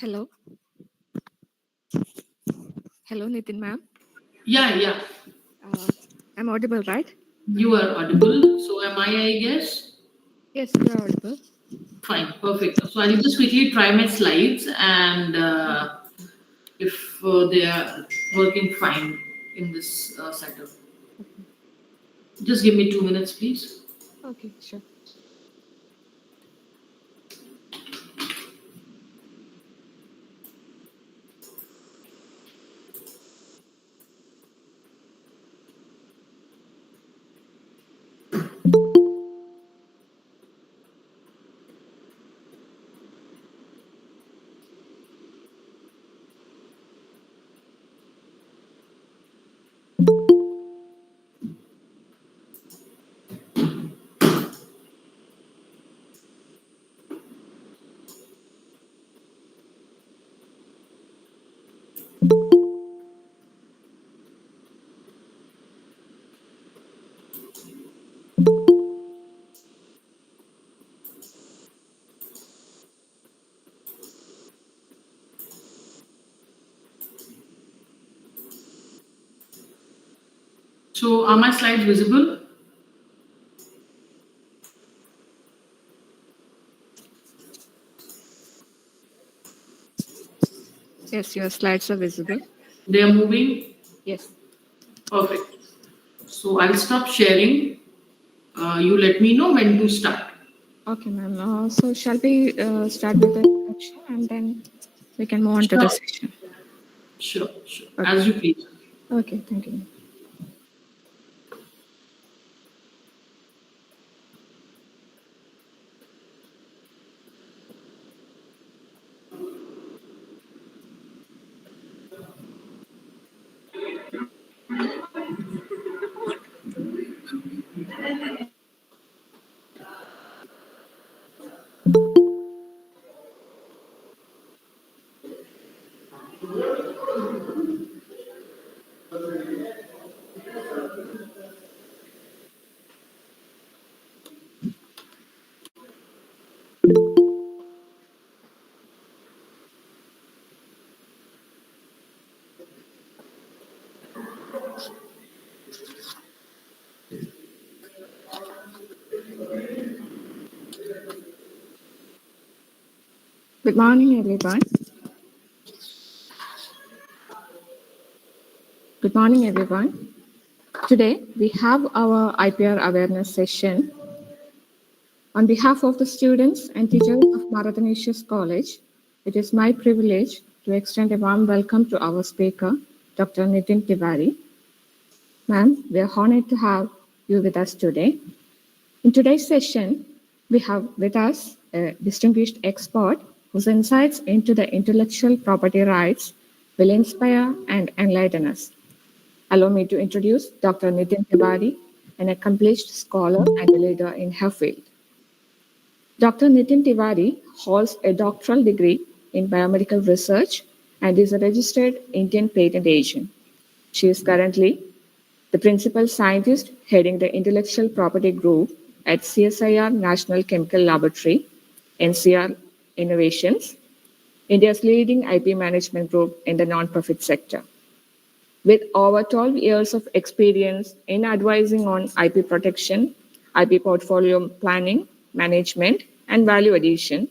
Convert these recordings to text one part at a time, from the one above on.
Hello. Hello, Nitin ma'am. Yeah. I'm audible, right? You are audible. So am I guess? Yes, you're audible. Fine, perfect. So I'll just quickly try my slides and if they are working fine in this setup. Okay. Just give me 2 minutes, please. Okay, sure. So, are my slides visible? Yes, your slides are visible. They are moving? Yes. Perfect. So, I'll stop sharing. You let me know when to start. Okay, ma'am. So shall we start with the introduction and then we can move on to the Sure, session? sure. Okay. As you please. Okay, thank you. Good morning, everyone. Good morning, everyone. Today we have our IPR awareness session. On behalf of the students and teachers of Athanasius College, it is my privilege to extend a warm welcome to our speaker, Dr. Nitin Tiwari. Ma'am, we are honored to have you with us today. In today's session, we have with us a distinguished expert whose insights into the intellectual property rights will inspire and enlighten us. Allow me to introduce Dr. Nitin Tiwari, an accomplished scholar and a leader in her field. Dr. Nitin Tiwari holds a doctoral degree in biomedical research and is a registered Indian patent agent. She is currently the principal scientist heading the intellectual property group at CSIR National Chemical Laboratory, NCR Innovations, India's leading IP management group in the nonprofit sector. With over 12 years of experience in advising on IP protection, IP portfolio planning, management, and value addition,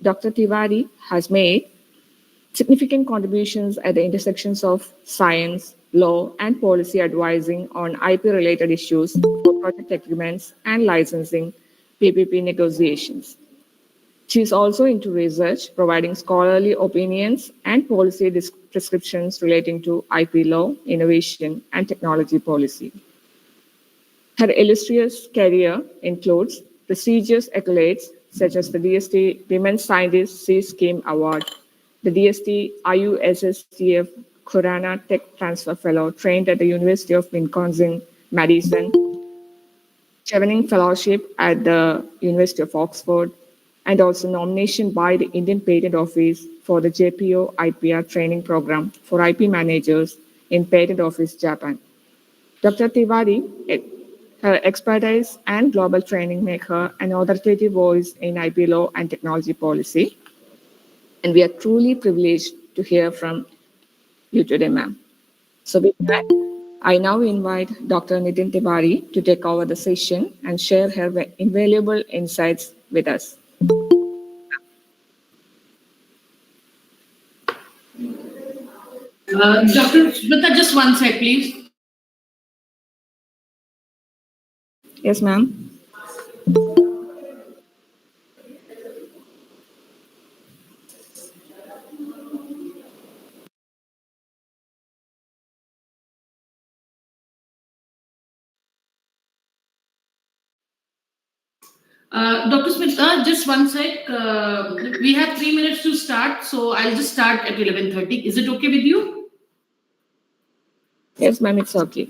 Dr. Tiwari has made significant contributions at the intersections of science, law, and policy advising on IP related issues for project agreements and licensing PPP negotiations. She is also into research, providing scholarly opinions and policy prescriptions relating to IP law, innovation, and technology policy. Her illustrious career includes prestigious accolades such as the DST Women's Scientist C Scheme Award, the DST IUSSTF Khurana Tech Transfer Fellow trained at the University of Wisconsin-Madison, Chevening Fellowship at the University of Oxford, and also nomination by the Indian Patent Office for the JPO IPR training program for IP managers in Patent Office Japan. Dr. Tiwari, her expertise and global training make her an authoritative voice in IP law and technology policy. And we are truly privileged to hear from you today, ma'am. So with that, I now invite Dr. Nitin Tiwari to take over the session and share her invaluable insights with us. Dr. Smita, just one sec, please. Yes, ma'am. Dr. Smita, just one sec. We have 3 minutes to start, so I'll just start at 11:30. Is it okay with you? Yes, ma'am, it's okay.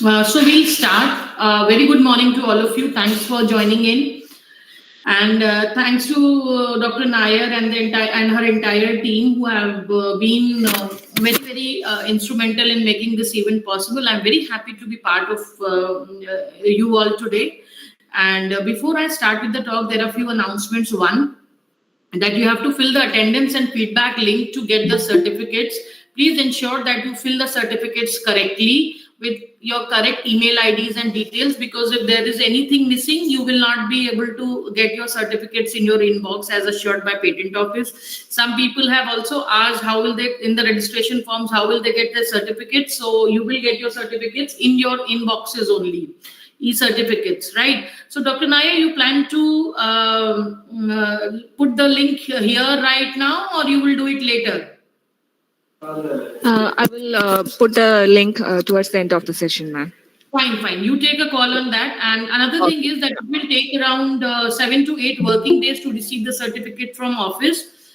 So we'll start. Very good morning to all of you. Thanks for joining in, and thanks to Dr. Nair and the entire and her entire team who have been very instrumental in making this event possible. I'm very happy to be part of you all today. And before I start with the talk, there are a few announcements. One, that you have to fill the attendance and feedback link to get the certificates. Please ensure that you fill the certificates correctly with your correct email IDs and details, because if there is anything missing, you will not be able to get your certificates in your inbox as assured by patent office. Some people have also asked how will they, in the registration forms, how will they get their certificates? So you will get your certificates in your inboxes only, e-certificates, right? So Dr. Nair, you plan to put the link here right now, or you will do it later? I will put the link towards the end of the session, ma'am. Fine. You take a call on that. And another thing is that it will take around 7 to 8 working days to receive the certificate from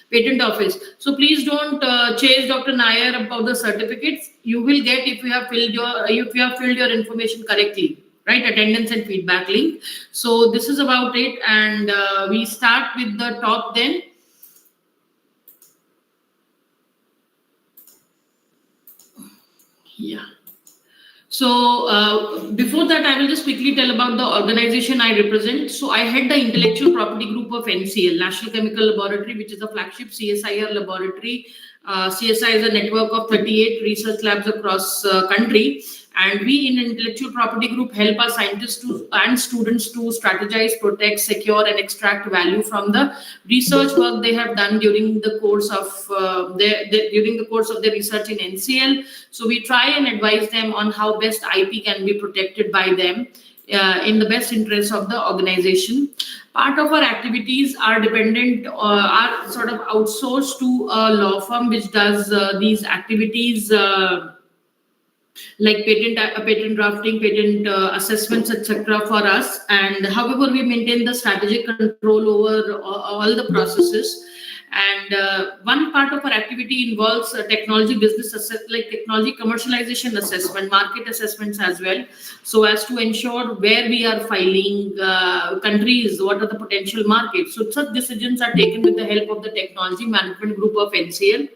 patent office. So please don't chase Dr. Nair about the certificates. You will get if you have filled your information correctly, right? Attendance and feedback link. So this is about it, and we start with the talk then. Yeah. So before that, I will just quickly tell about the organization I represent. So I head the intellectual property group of NCL, National Chemical Laboratory, which is a flagship CSIR laboratory CSI is a network of 38 research labs across country, and we in Intellectual Property Group help our scientists and students to strategize, protect, secure, and extract value from the research work they have done during the course of their research in NCL. So we try and advise them on how best IP can be protected by them in the best interest of the organization. Part of our activities are are sort of outsourced to a law firm which does these activities like patent drafting, patent assessments, etc. for us. And however, we maintain the strategic control over all the processes. And one part of our activity involves technology business like technology commercialization assessment, market assessments as well, so as to ensure where we are filing, countries, what are the potential markets. So such decisions are taken with the help of the technology management group of NCL,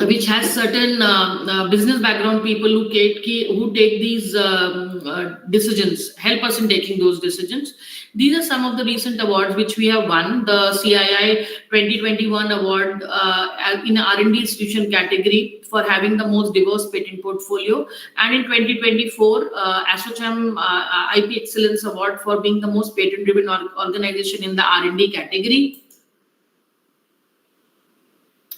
which has certain business background people who take these decisions, help us in taking those decisions. These are some of the recent awards which we have won. The CII 2021 award in R&D institution category for having the most diverse patent portfolio, and in 2024 ASSOCHAM IP Excellence Award for being the most patent-driven organization in the R&D category.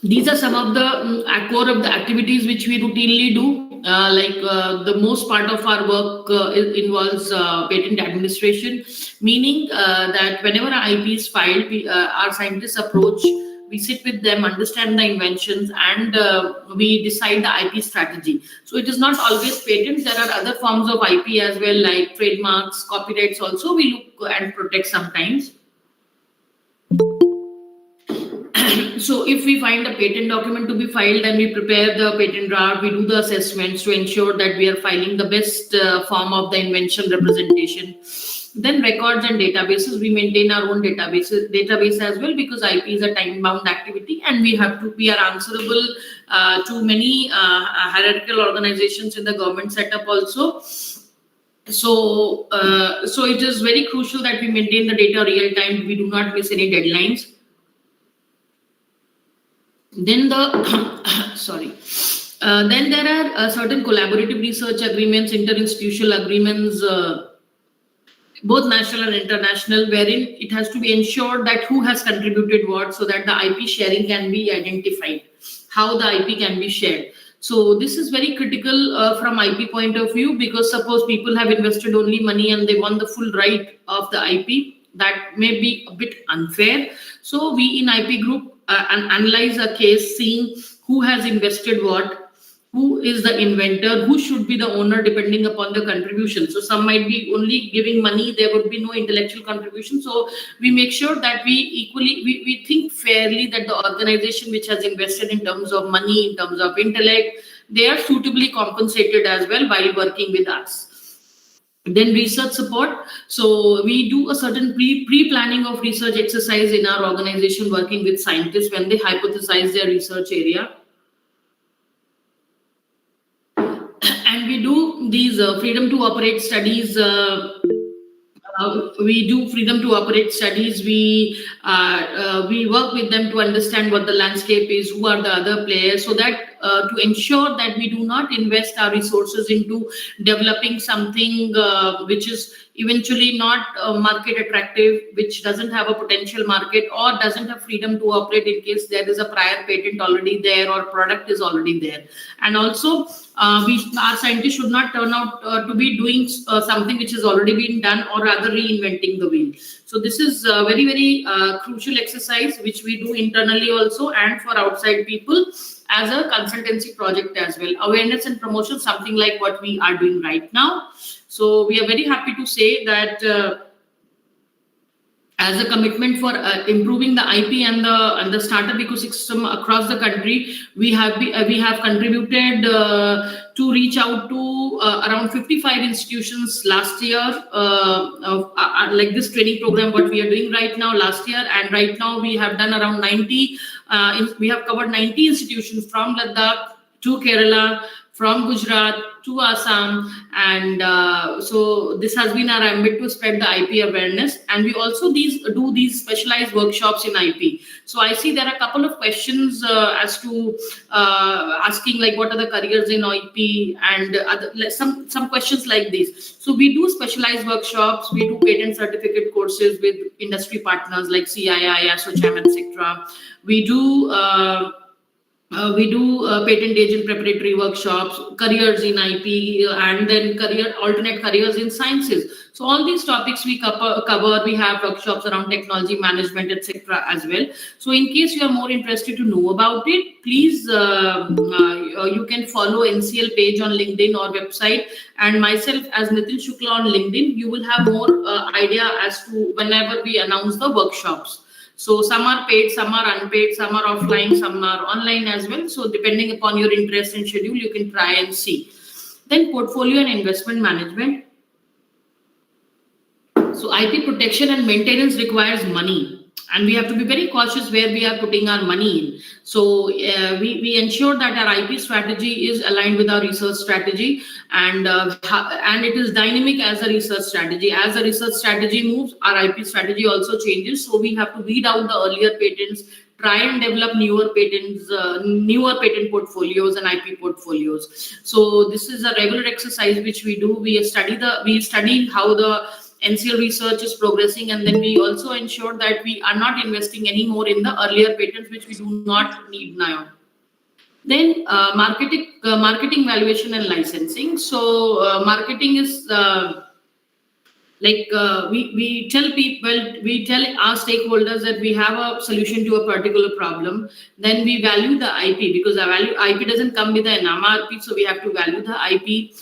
These are some of the core of the activities which we routinely do. The most part of our work involves patent administration, meaning that whenever an IP is filed, our scientists approach, we sit with them, understand the inventions, and we decide the IP strategy. So it is not always patents. There are other forms of IP as well, like trademarks, copyrights also we look and protect sometimes. So if we find a patent document to be filed, then we prepare the patent draft, we do the assessments to ensure that we are filing the best form of the invention representation. Then records and databases, we maintain our own database as well, because IP is a time-bound activity, and we are answerable to many hierarchical organizations in the government setup also. So it is very crucial that we maintain the data real time, we do not miss any deadlines. Then then there are certain collaborative research agreements, interinstitutional agreements, both national and international, wherein it has to be ensured that who has contributed what, so that the IP sharing can be identified, how the IP can be shared. So this is very critical from IP point of view, because suppose people have invested only money and they want the full right of the IP, that may be a bit unfair. So we in IP group analyze a case, seeing who has invested what, who is the inventor, who should be the owner, depending upon the contribution. So some might be only giving money, there would be no intellectual contribution. So we make sure that we think fairly that the organization which has invested in terms of money, in terms of intellect, they are suitably compensated as well while working with us. Then research support. So we do a certain pre-planning of research exercise in our organization, working with scientists when they hypothesize their research area. And we do these freedom to operate studies. We do freedom to operate studies. We work with them to understand what the landscape is, who are the other players, so that to ensure that we do not invest our resources into developing something which is eventually not market attractive, which doesn't have a potential market, or doesn't have freedom to operate in case there is a prior patent already there or product is already there. And also our scientists should not turn out to be doing something which has already been done, or rather reinventing the wheel. So this is a very, very crucial exercise which we do internally also, and for outside people as a consultancy project as well. Awareness and promotion, something like what we are doing right now. So we are very happy to say that as a commitment for improving the IP and the startup ecosystem across the country, we have contributed to reach out to around 55 institutions last year, like this training program what we are doing right now last year, and right now we have done around 90. We have covered 90 institutions from Ladakh to Kerala, from Gujarat to Assam, and so this has been our ambit to spread the IP awareness. And we also do these specialized workshops in IP. So I see there are a couple of questions as to asking like what are the careers in IP, and some questions like this. So we do specialized workshops, we do patent certificate courses with industry partners like CII, ASSOCHAM, etc. We do patent agent preparatory workshops, careers in IP, and then alternate careers in sciences. So all these topics we cover. We have workshops around technology management, etc. as well. So in case you are more interested to know about it, please you can follow NCL page on LinkedIn or website, and myself as Nitin Shukla on LinkedIn. You will have more idea as to whenever we announce the workshops. So some are paid, some are unpaid, some are offline, some are online as well. So depending upon your interest and schedule, you can try and see. Then portfolio and investment management. So IP protection and maintenance requires money, and we have to be very cautious where we are putting our money in. So we ensure that our IP strategy is aligned with our research strategy, and it is dynamic as a research strategy. As the research strategy moves, our IP strategy also changes. So we have to weed out the earlier patents, try and develop newer patents, newer patent portfolios and IP portfolios. So this is a regular exercise which we do. We study how the NCL research is progressing, and then we also ensure that we are not investing any more in the earlier patents which we do not need now. Then marketing valuation and licensing. So marketing is we tell our stakeholders that we have a solution to a particular problem. Then we value the IP, because IP doesn't come with an MRP, so we have to value the IP.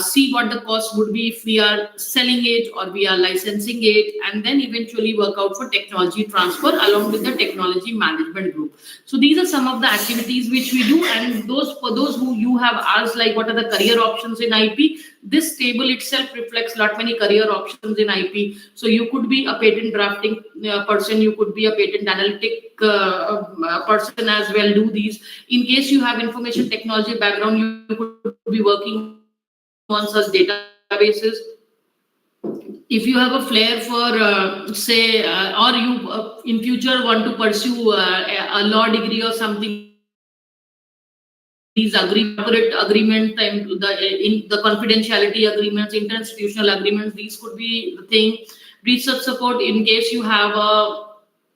See what the cost would be if we are selling it or we are licensing it, and then eventually work out for technology transfer along with the technology management group. So these are some of the activities which we do. And for those who you have asked like what are the career options in IP, this table itself reflects lot many career options in IP. So you could be a patent drafting person, you could be a patent analytic person as well. Do these. In case you have information technology background, you could be working on such databases. If you have a flair for or you in future want to pursue a law degree or something, these corporate agreement and the confidentiality agreements, interinstitutional agreements, these could be the thing. Research support, in case you have a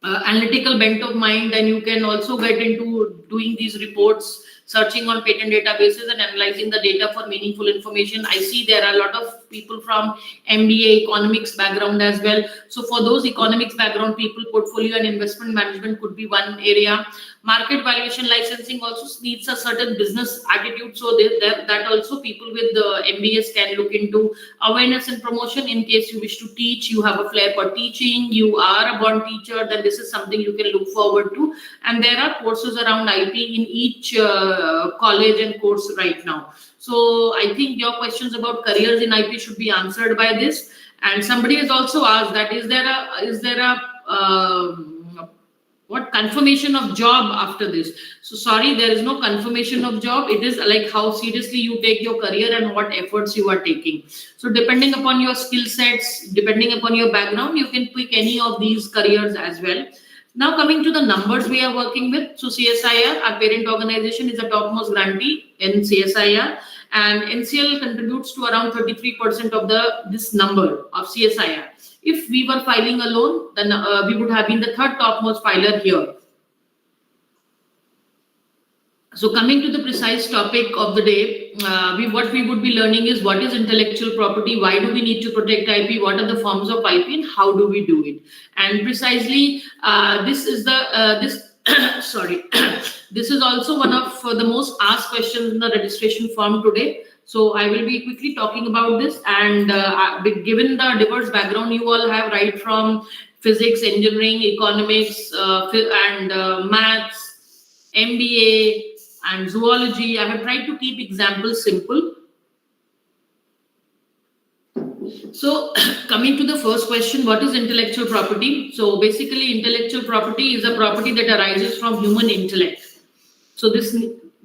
analytical bent of mind, then you can also get into doing these reports, searching on patent databases and analyzing the data for meaningful information. I see there are a lot of people from MBA economics background as well. So for those economics background people, portfolio and investment management could be one area. Market valuation licensing also needs a certain business attitude. So that also people with the MBAs can look into. Awareness and promotion, in case you wish to teach, you have a flair for teaching, you are a born teacher, then this is something you can look forward to. And there are courses around IP in each college and course right now. So I think your questions about careers in IP should be answered by this. And somebody has also asked that is there a what confirmation of job after this? So sorry, there is no confirmation of job. It is like how seriously you take your career and what efforts you are taking. So depending upon your skill sets, depending upon your background, you can pick any of these careers as well. Now coming to the numbers we are working with. So CSIR, our parent organization, is a topmost grantee in CSIR, and NCL contributes to around 33% of this number of CSIR. If we were filing alone, then we would have been the third topmost filer here. So coming to the precise topic of the day, what we would be learning is what is intellectual property, why do we need to protect IP, what are the forms of IP, and how do we do it? And precisely, this is sorry, this is also one of the most asked questions in the registration form today. So I will be quickly talking about this, and given the diverse background you all have, right from physics, engineering, economics, and maths, MBA, and zoology, I have tried to keep examples simple. So coming to the first question, what is intellectual property? So basically, intellectual property is a property that arises from human intellect. So this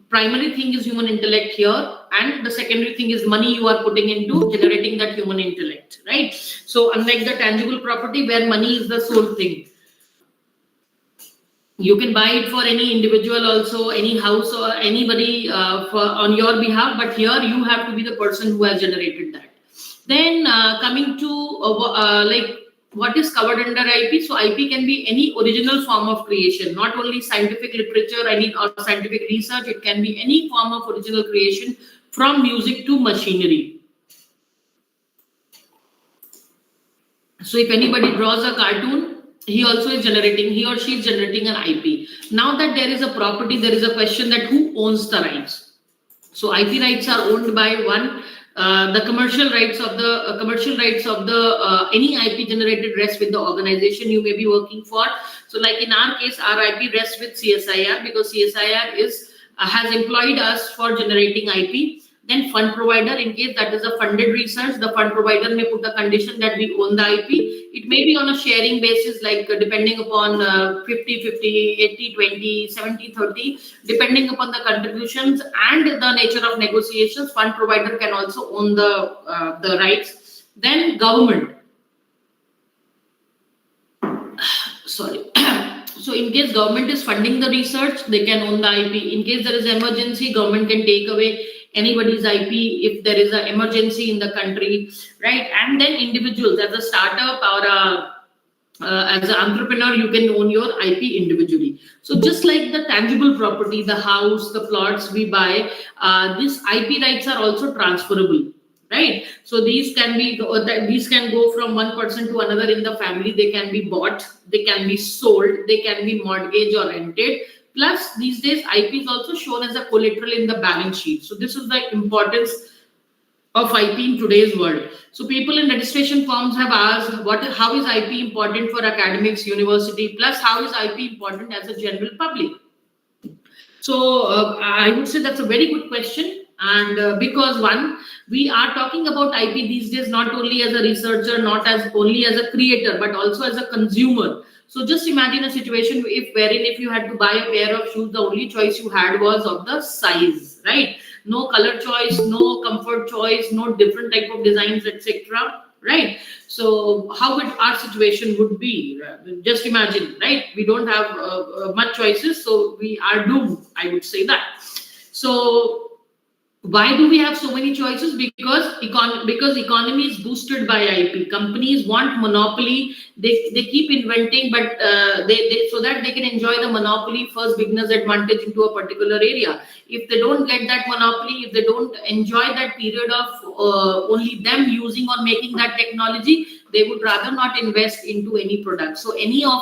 primary thing is human intellect here. and the secondary thing is money you are putting into generating that human intellect, right? So unlike the tangible property where money is the sole thing, you can buy it for any individual also, any house or anybody on your behalf, but here you have to be the person who has generated that. Then coming to like what is covered under IP. So IP can be any original form of creation, not only scientific literature, any or scientific research. It can be any form of original creation, from music to machinery. So if anybody draws a cartoon, he also is generating, he or she is generating an IP. Now that there is a property, there is a question that who owns the rights. So IP rights are owned by one. The commercial rights of the any IP generated rests with the organization you may be working for. So like in our case, our IP rests with CSIR because CSIR is has employed us for generating IP. Then fund provider, in case that is a funded research, the fund provider may put a condition that we own the IP. It may be on a sharing basis, like depending upon 50-50, 80-20, 70-30, depending upon the contributions and the nature of negotiations. Fund provider can also own the rights. Then government. Sorry. So in case government is funding the research, they can own the IP. In case there is emergency, government can take away anybody's IP if there is an emergency in the country, right? And then individuals, as a startup or as an entrepreneur, you can own your IP individually. So just like the tangible property, the house, the plots we buy, these IP rights are also transferable, right? So these can go from one person to another in the family. They can be bought, they can be sold, they can be mortgaged or rented. Plus these days IP is also shown as a collateral in the balance sheet. So this is the importance of IP in today's world. So people in registration forms have asked how is IP important for academics, university, plus how is IP important as a general public? So I would say that's a very good question. And because one, we are talking about IP these days not only as a researcher, not as only as a creator, but also as a consumer. So just imagine a situation if you had to buy a pair of shoes, the only choice you had was of the size, right? No color choice, no comfort choice, no different type of designs, etc. Right? So how our situation would be? Just imagine, right? We don't have much choices, so we are doomed. I would say that. So why do we have so many choices? Because economy is boosted by IP. Companies want monopoly. They keep inventing, but they so that they can enjoy the monopoly first beginner's advantage into a particular area. If they don't get that monopoly, if they don't enjoy that period of only them using or making that technology, they would rather not invest into any product. So any of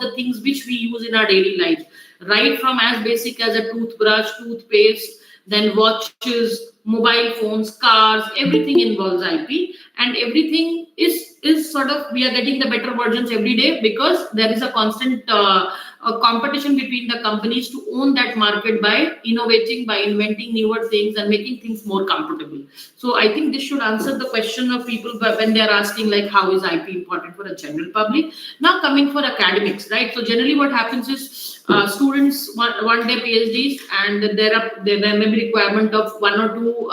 the things which we use in our daily life, right from as basic as a toothbrush, toothpaste, then watches, mobile phones, cars, everything involves IP, and everything is sort of, we are getting the better versions every day because there is a constant competition between the companies to own that market by innovating, by inventing newer things and making things more comfortable. So I think this should answer the question of people when they are asking like how is IP important for a general public. Now coming for academics, right? So generally what happens is students want their PhDs, and there may be requirement of one or two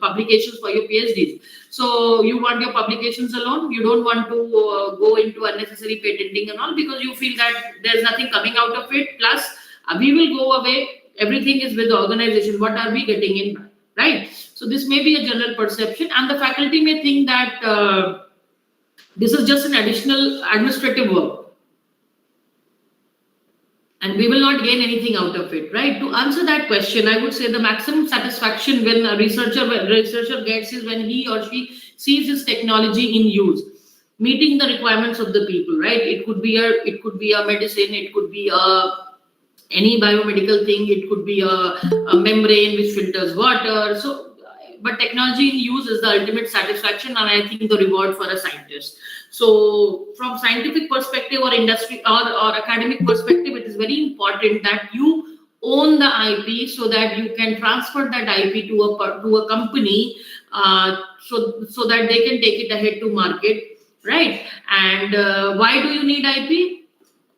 publications for your PhDs. So you want your publications alone. You don't want to go into unnecessary patenting and all because you feel that there's nothing coming out of it. Plus, we will go away. Everything is with the organization. What are we getting in, right? So this may be a general perception, and the faculty may think that this is just an additional administrative work, and we will not gain anything out of it, right? To answer that question, I would say the maximum satisfaction when a researcher gets is when he or she sees his technology in use, meeting the requirements of the people, right? It could be a medicine, it could be any biomedical thing, it could be a membrane which filters water. So, but technology in use is the ultimate satisfaction, and I think the reward for a scientist. So from scientific perspective or industry or academic perspective, it is very important that you own the IP so that you can transfer that IP to a company so that they can take it ahead to market, right? And why do you need IP?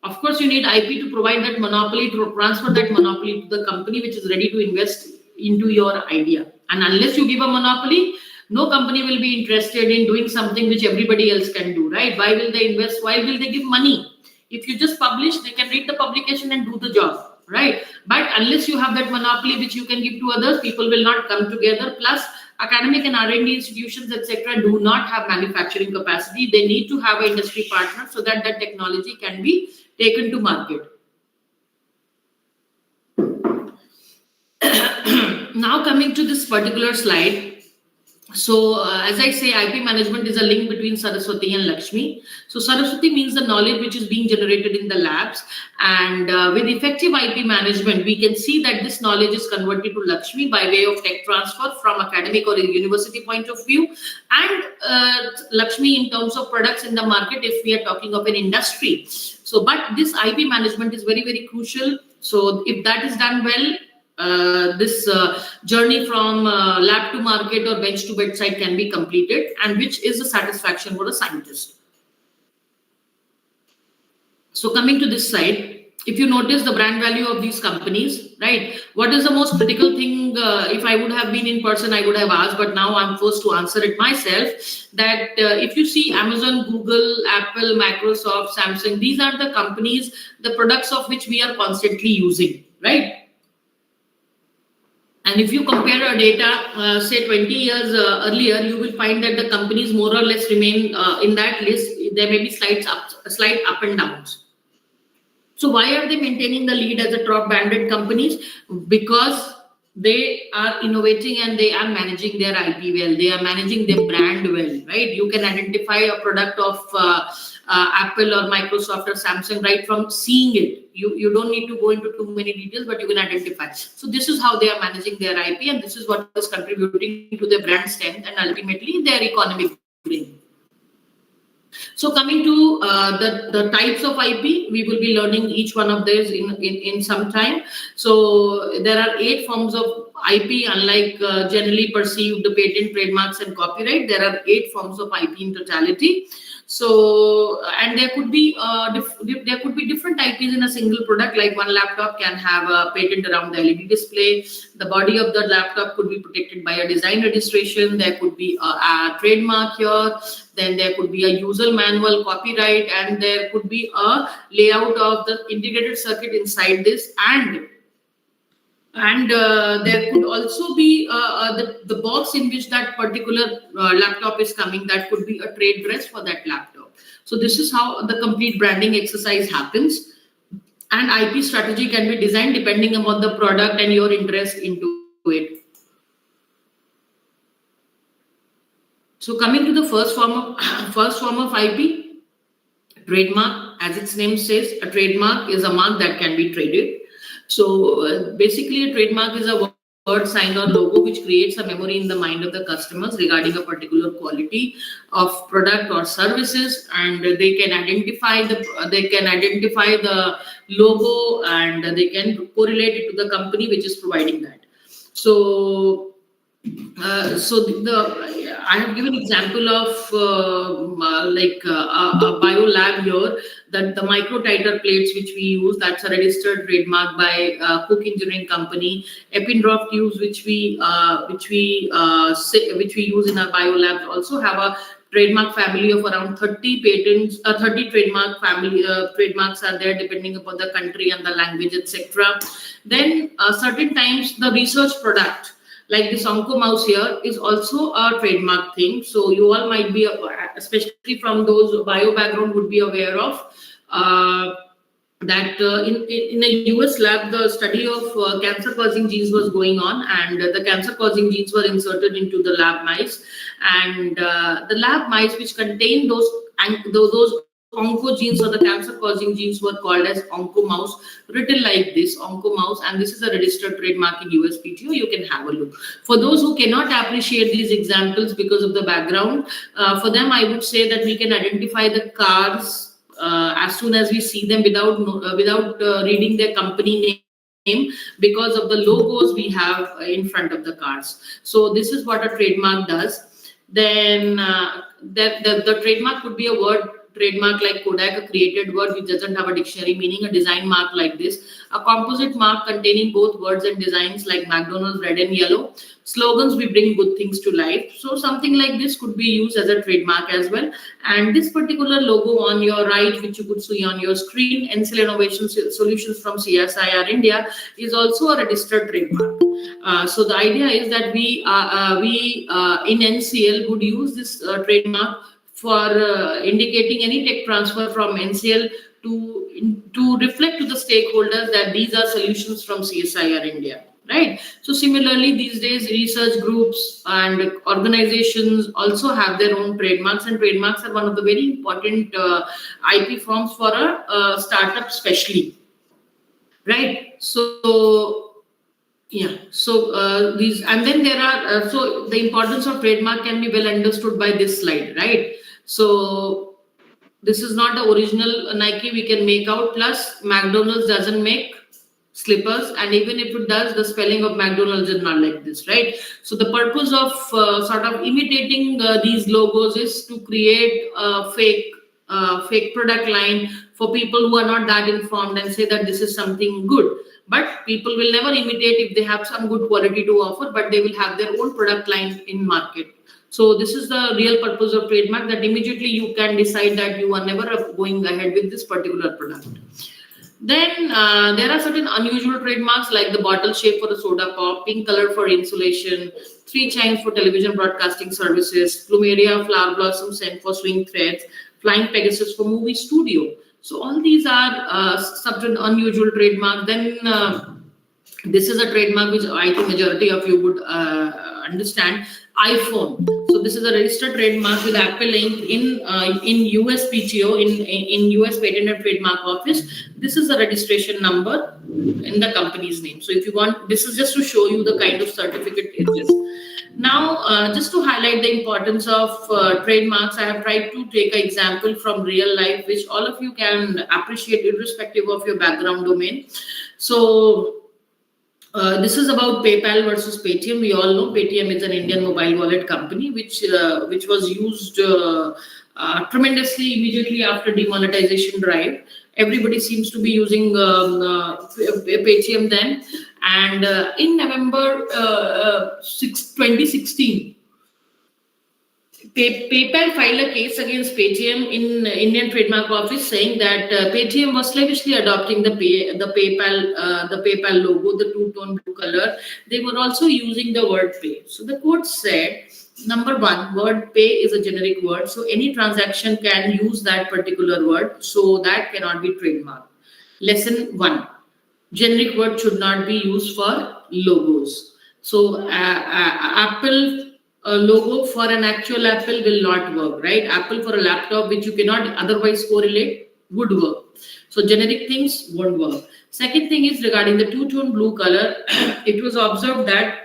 Of course, you need IP to provide that monopoly, to transfer that monopoly to the company which is ready to invest into your idea. And unless you give a monopoly, no company will be interested in doing something which everybody else can do, right? Why will they invest? Why will they give money? If you just publish, they can read the publication and do the job, right? But unless you have that monopoly which you can give to others, people will not come together. Plus, academic and R&D institutions, etc., do not have manufacturing capacity. They need to have an industry partner so that that technology can be taken to market. Now coming to this particular slide. So as I say, IP management is a link between Saraswati and Lakshmi. So Saraswati means the knowledge which is being generated in the labs, and with effective IP management, we can see that this knowledge is converted to Lakshmi by way of tech transfer from academic or a university point of view, and Lakshmi in terms of products in the market if we are talking of an industry. So, but this IP management is very, very crucial. So if that is done well, this journey from lab to market or bench to bedside can be completed, and which is a satisfaction for a scientist. So coming to this side, if you notice the brand value of these companies, right? What is the most critical thing? If I would have been in person, I would have asked, but now I'm forced to answer it myself. That if you see Amazon, Google, Apple, Microsoft, Samsung, these are the companies, the products of which we are constantly using, right? And if you compare our data, say 20 years earlier, you will find that the companies more or less remain in that list. There may be slight up and downs. So why are they maintaining the lead as a top branded companies? Because they are innovating and they are managing their IP well. They are managing their brand well, right? You can identify a product of Apple or Microsoft or Samsung right from seeing it. You don't need to go into too many details, but you can identify. So this is how they are managing their IP, and this is what is contributing to their brand strength and ultimately their economic gain. So coming to the types of IP, we will be learning each one of these in some time. So there are 8 forms of IP, unlike generally perceived the patent, trademarks, and copyright. There are 8 forms of IP in totality. So, and there could be different IPs in a single product. Like one laptop can have a patent around the LED display. The body of the laptop could be protected by a design registration. There could be a trademark here. Then there could be a user manual, copyright, and there could be a layout of the integrated circuit inside this, and there could also be the box in which that particular laptop is coming. That could be a trade dress for that laptop. So this is how the complete branding exercise happens, and IP strategy can be designed depending upon the product and your interest into it. So coming to the first form of IP, trademark. As its name says, a trademark is a mark that can be traded. So basically, a trademark is a word, sign, or logo which creates a memory in the mind of the customers regarding a particular quality of product or services, and they can identify the logo, and they can correlate it to the company which is providing that. So I have given example of a bio lab here, that the micro titer plates which we use, that's a registered trademark by Cook Engineering Company. Epindrop tubes which we use in our bio labs also have a trademark family of around 30 patents. 30 trademark family trademarks are there depending upon the country and the language, etc. Then certain times the research product, like this Onco mouse here, is also a trademark thing. So you all might be, especially from those bio background, would be aware of that in a US lab, the study of cancer-causing genes was going on, and the cancer-causing genes were inserted into the lab mice, and the lab mice which contain those oncogenes or the cancer-causing genes were called as Onco mouse, written like this, Onco mouse, and this is a registered trademark in USPTO. You can have a look. For those who cannot appreciate these examples because of the background, for them I would say that we can identify the cars as soon as we see them without reading their company name, because of the logos we have in front of the cars. So this is what a trademark does. Then the trademark could be a word trademark like Kodak, a created word which doesn't have a dictionary meaning, a design mark like this, a composite mark containing both words and designs like McDonald's red and yellow, slogans we bring good things to life. So something like this could be used as a trademark as well. And this particular logo on your right, which you could see on your screen, NCL Innovation Solutions from CSIR India, is also a registered trademark. So the idea is that we in NCL would use this trademark for indicating any tech transfer from NCL to reflect to the stakeholders that these are solutions from CSIR India. Right. So similarly, these days, research groups and organizations also have their own trademarks, and trademarks are one of the very important IP forms for a startup, especially. Right. So yeah. So these, and then there are so the importance of trademark can be well understood by this slide, right? So this is not the original Nike we can make out. Plus, McDonald's doesn't make slippers, and even if it does, the spelling of McDonald's is not like this, right? So the purpose of sort of imitating these logos is to create a fake product line for people who are not that informed and say that this is something good. But people will never imitate if they have some good quality to offer, but they will have their own product line in market. So this is the real purpose of trademark, that immediately you can decide that you are never going ahead with this particular product. Then there are certain unusual trademarks like the bottle shape for the soda pop, pink color for insulation, 3 chimes for television broadcasting services, plumeria flower blossom scent for swing threads, flying pegasus for movie studio. So all these are certain unusual trademarks. Then this is a trademark which I think majority of you would understand, iPhone. So this is a registered trademark with Apple Inc. in USPTO, in US Patent and Trademark Office. This is a registration number in the company's name. So if you want, this is just to show you the kind of certificate it is. Now, just to highlight the importance of trademarks, I have tried to take an example from real life, which all of you can appreciate irrespective of your background domain. So this is about PayPal versus Paytm. We all know Paytm is an Indian mobile wallet company, which was used tremendously immediately after demonetization drive. Everybody seems to be using Paytm then. And in November 2016, PayPal filed a case against Paytm in Indian Trademark Office, saying that Paytm was slavishly adopting the PayPal logo, the two-tone blue color. They were also using the word pay. So the court said, number one, word pay is a generic word, so any transaction can use that particular word, so that cannot be trademarked. Lesson 1, generic word should not be used for logos. So Apple logo for an actual Apple will not work, right? Apple for a laptop which you cannot otherwise correlate would work. So generic things won't work. Second thing is regarding the two-tone blue color. It was observed that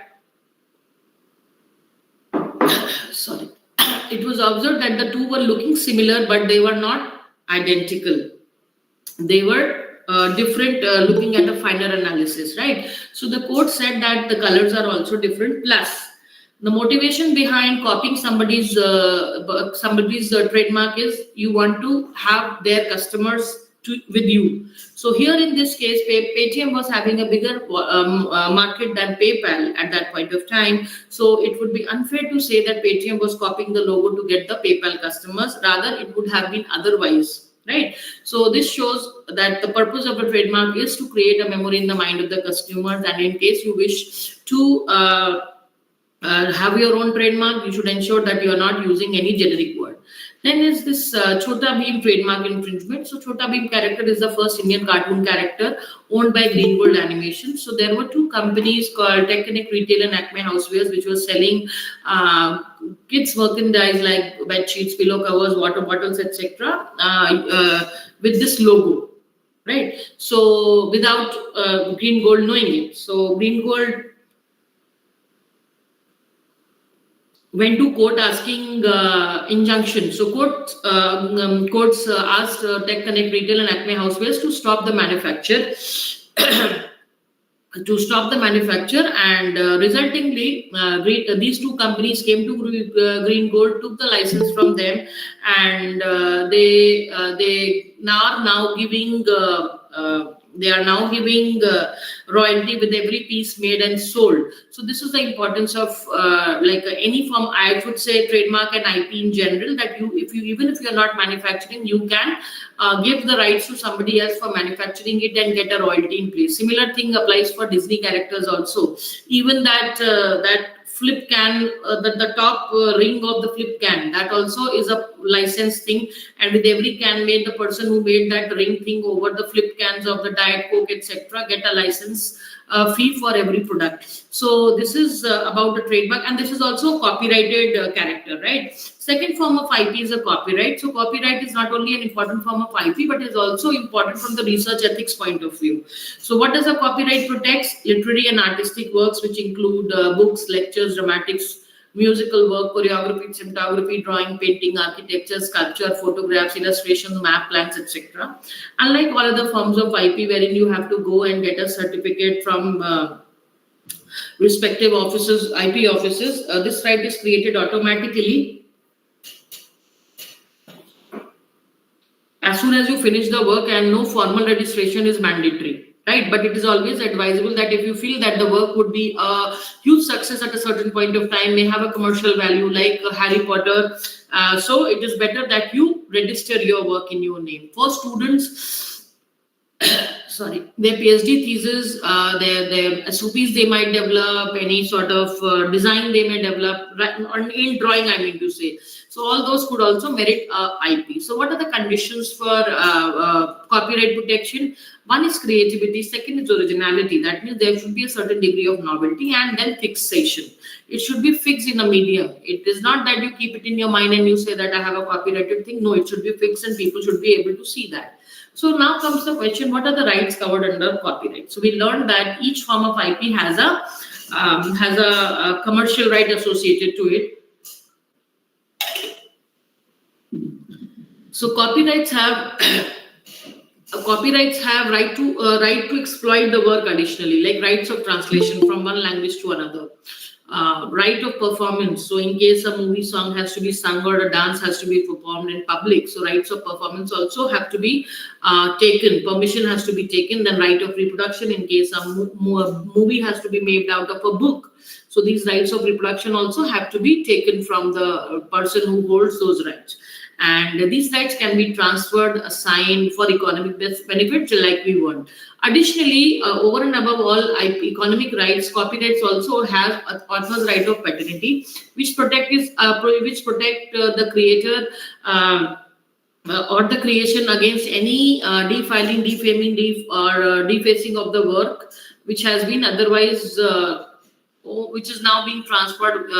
it was observed that the two were looking similar, but they were not identical. They were different looking at a finer analysis, right? So the court said that the colors are also different. Plus, the motivation behind copying somebody's trademark is you want to have their customers with you. So here in this case, Paytm was having a bigger market than PayPal at that point of time. So it would be unfair to say that Paytm was copying the logo to get the PayPal customers. Rather, it would have been otherwise. Right. So this shows that the purpose of a trademark is to create a memory in the mind of the customers. And in case you wish to have your own trademark, you should ensure that you are not using any generic word. Then is this Chota Bheem trademark infringement. So Chota Bheem character is the first Indian cartoon character owned by Green Gold Animation. So there were two companies called Tech Connect Retail and Acme Housewares, which were selling kids merchandise like bed sheets, pillow covers, water bottles, etc. With this logo, right? So without Green Gold knowing it. So Green Gold went to court asking injunction. So courts asked Tech Connect Retail and Acme Housewares to stop the manufacture to stop the manufacture, and resultingly these two companies came to Green Gold, took the license from them, and they are now giving royalty with every piece made and sold. So this is the importance of any form, I would say, trademark and IP in general, that you, even if you're not manufacturing, you can give the rights to somebody else for manufacturing it and get a royalty in place. Similar thing applies for Disney characters also. Even that flip can, the top ring of the flip can, that also is a licensed thing, and with every can made, the person who made that ring thing over the flip cans of the Diet Coke, etc., get a license fee for every product. So this is about the trademark, and this is also a copyrighted character, right? Second form of IP is a copyright. So copyright is not only an important form of IP, but is also important from the research ethics point of view. So what does a copyright protect? Literary and artistic works, which include books, lectures, dramatics, musical work, choreography, cinematography, drawing, painting, architecture, sculpture, photographs, illustrations, map plans, etc. Unlike all other forms of IP, wherein you have to go and get a certificate from respective offices, IP offices, this right is created automatically as soon as you finish the work, and no formal registration is mandatory, right? But it is always advisable that if you feel that the work would be a huge success at a certain point of time, may have a commercial value like Harry Potter, so it is better that you register your work in your name. For students, their PhD thesis, their SOPs they might develop, any sort of design they may develop, in drawing, I mean to say. So all those could also merit IP. So what are the conditions for copyright protection? One is creativity, second is originality. That means there should be a certain degree of novelty, and then fixation. It should be fixed in a medium. It is not that you keep it in your mind and you say that I have a copyrighted thing. No, it should be fixed and people should be able to see that. So now comes the question, what are the rights covered under copyright? So we learned that each form of IP has a commercial right associated to it. So copyrights have right to exploit the work additionally, like rights of translation from one language to another. Right of performance. So in case a movie song has to be sung or a dance has to be performed in public, so rights of performance also have to be taken. Permission has to be taken. Then right of reproduction in case a movie has to be made out of a book. So these rights of reproduction also have to be taken from the person who holds those rights. And these rights can be transferred, assigned for economic benefits like we want. Additionally, over and above all economic rights, copyrights also have author's right of paternity, which protect the creator or the creation against any defiling, defaming, or defacing of the work, which has been otherwise which is now being transferred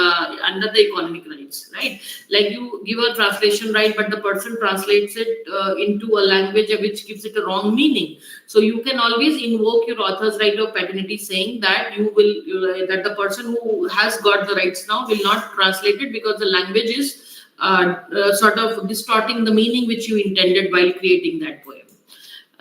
under the economic rights, right? Like you give a translation right, but the person translates it into a language which gives it a wrong meaning. So you can always invoke your author's right of paternity, saying that that the person who has got the rights now will not translate it because the language is sort of distorting the meaning which you intended while creating that poem.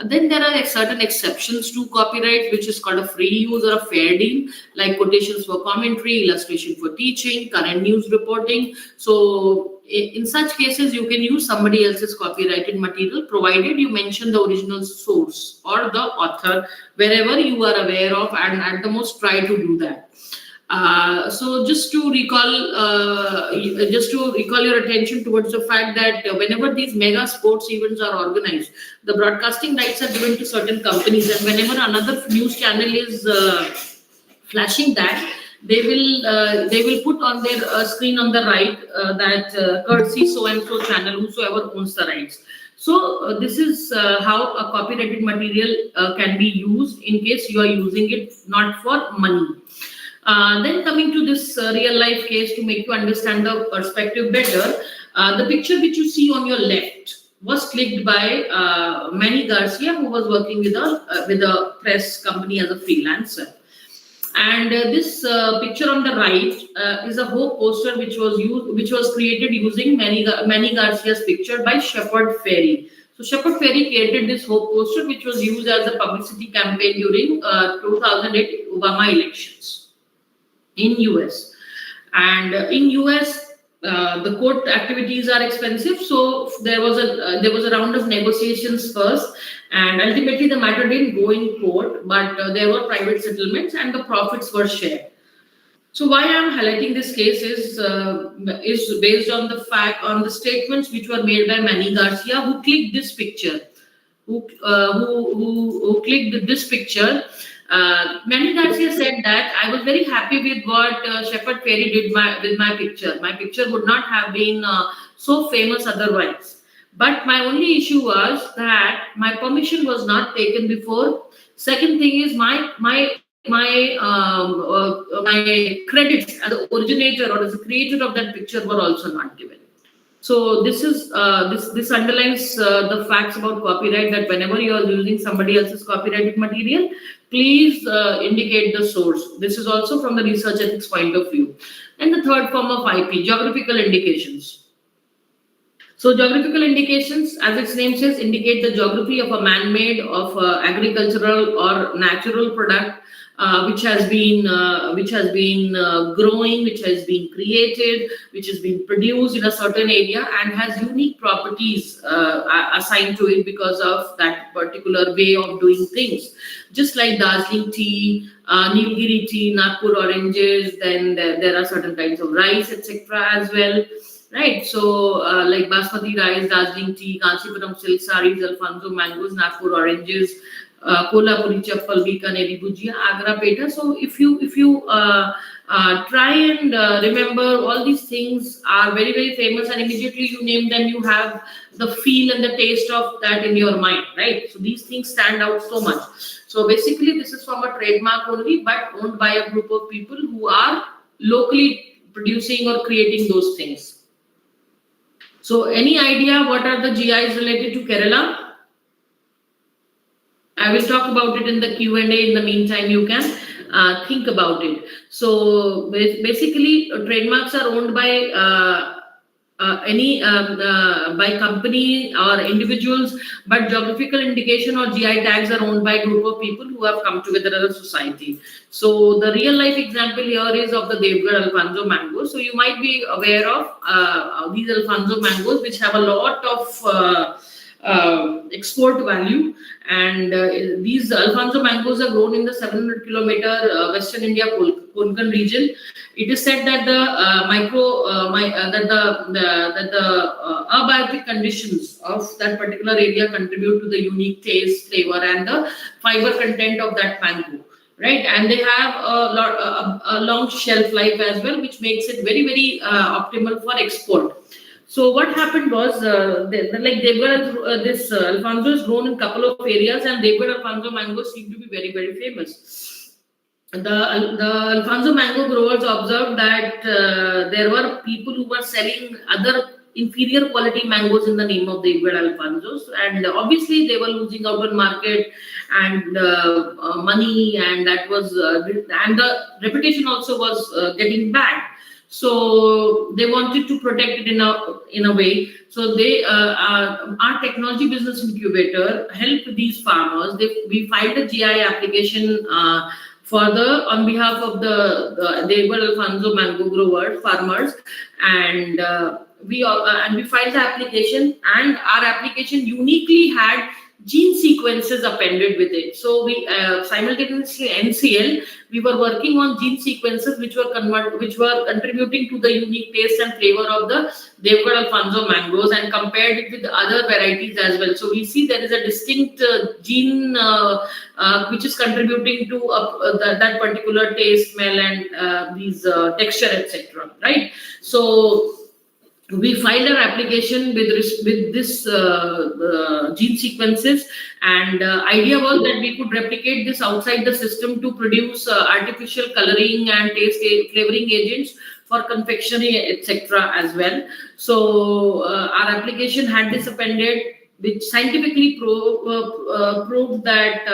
Then there are certain exceptions to copyright, which is called a free use or a fair deal, like quotations for commentary, illustration for teaching, current news reporting. So in such cases, you can use somebody else's copyrighted material, provided you mention the original source or the author wherever you are aware of, and at the most try to do that. So just to recall your attention towards the fact that whenever these mega sports events are organized, the broadcasting rights are given to certain companies, and whenever another news channel is flashing that, they will put on their screen on the right that courtesy so and so channel, whosoever owns the rights. So this is how a copyrighted material can be used in case you are using it not for money. Then coming to this real life case to make you understand the perspective better, the picture which you see on your left was clicked by Manny Garcia, who was working with a press company as a freelancer. And this picture on the right is a Hope poster which was created using Manny Garcia's picture by Shepard Fairey. So So Shepard Fairey created this hope poster, which was used as a publicity campaign during 2008 Obama elections in US. And in US, the court activities are expensive, so there was a round of negotiations first, and ultimately the matter didn't go in court, but there were private settlements and the profits were shared. So why I'm highlighting this case is based on the statements which were made by Manny Garcia, who clicked this picture, who clicked this picture. Manny Garcia said that I was very happy with what Shepard Fairey did with my picture. My picture would not have been so famous otherwise. But my only issue was that my permission was not taken before. Second thing is my credits as the originator or as the creator of that picture were also not given. So this underlines the facts about copyright, that whenever you are using somebody else's copyrighted material, please indicate the source. This is also from the research ethics point of view. And the third form of IP, geographical indications. So geographical indications, as its name says, indicate the geography of a man-made, of agricultural or natural product which has been growing, which has been created, which has been produced in a certain area and has unique properties assigned to it because of that particular way of doing things. Just like Darjeeling tea, Nilgiri tea, Nagpur oranges, then there are certain kinds of rice, etc. as well. Right, so like basmati rice, Darjeeling tea, Kanchipuram silk sarees, Alfonso mangoes, Nagpur oranges, Kolhapuri chappal, Bikaneri bhujia, Agra peta. So if you try and remember, all these things are very, very famous, and immediately you name them, you have the feel and the taste of that in your mind, right? So these things stand out so much. So basically, this is from a trademark only, but owned by a group of people who are locally producing or creating those things. So any idea what are the GIs related to Kerala? I will talk about it in the Q&A. In the meantime, you can think about it. So basically, trademarks are owned by by company or individuals, but geographical indication or GI tags are owned by a group of people who have come together as a society. So the real life example here is of the Devgarh Alfonso mango. So you might be aware of these Alfonso mangoes, which have a lot of export value, and these Alfonso mangoes are grown in the 700-kilometer Western India Konkan region. It is said that the abiotic conditions of that particular area contribute to the unique taste, flavor, and the fiber content of that mango. Right, and they have a long shelf life as well, which makes it very, very optimal for export. So what happened was, this Alfonso is grown in a couple of areas, and Devgarh Alfonso mangoes seem to be very, very famous. The Alfonso mango growers observed that there were people who were selling other inferior quality mangoes in the name of Devgarh Alfonsos, and obviously they were losing out on market and money, and that was and the reputation also was getting bad. So they wanted to protect it in a way. So they our technology business incubator helped these farmers. We filed a GI application on behalf of the Devgarh Alfonso mango growers, farmers, and we filed the application, and our application uniquely had gene sequences appended with it. So we simultaneously NCL, we were working on gene sequences which were contributing to the unique taste and flavor of the Devgarh Alfonso mangoes, and compared it with other varieties as well. So we see there is a distinct gene which is contributing to that particular taste, smell, and these texture, etc. Right? So we filed our application with this gene sequences, and idea was that we could replicate this outside the system to produce artificial coloring and taste flavoring agents for confectionery, etc. as well. So our application had this appended, which scientifically proved that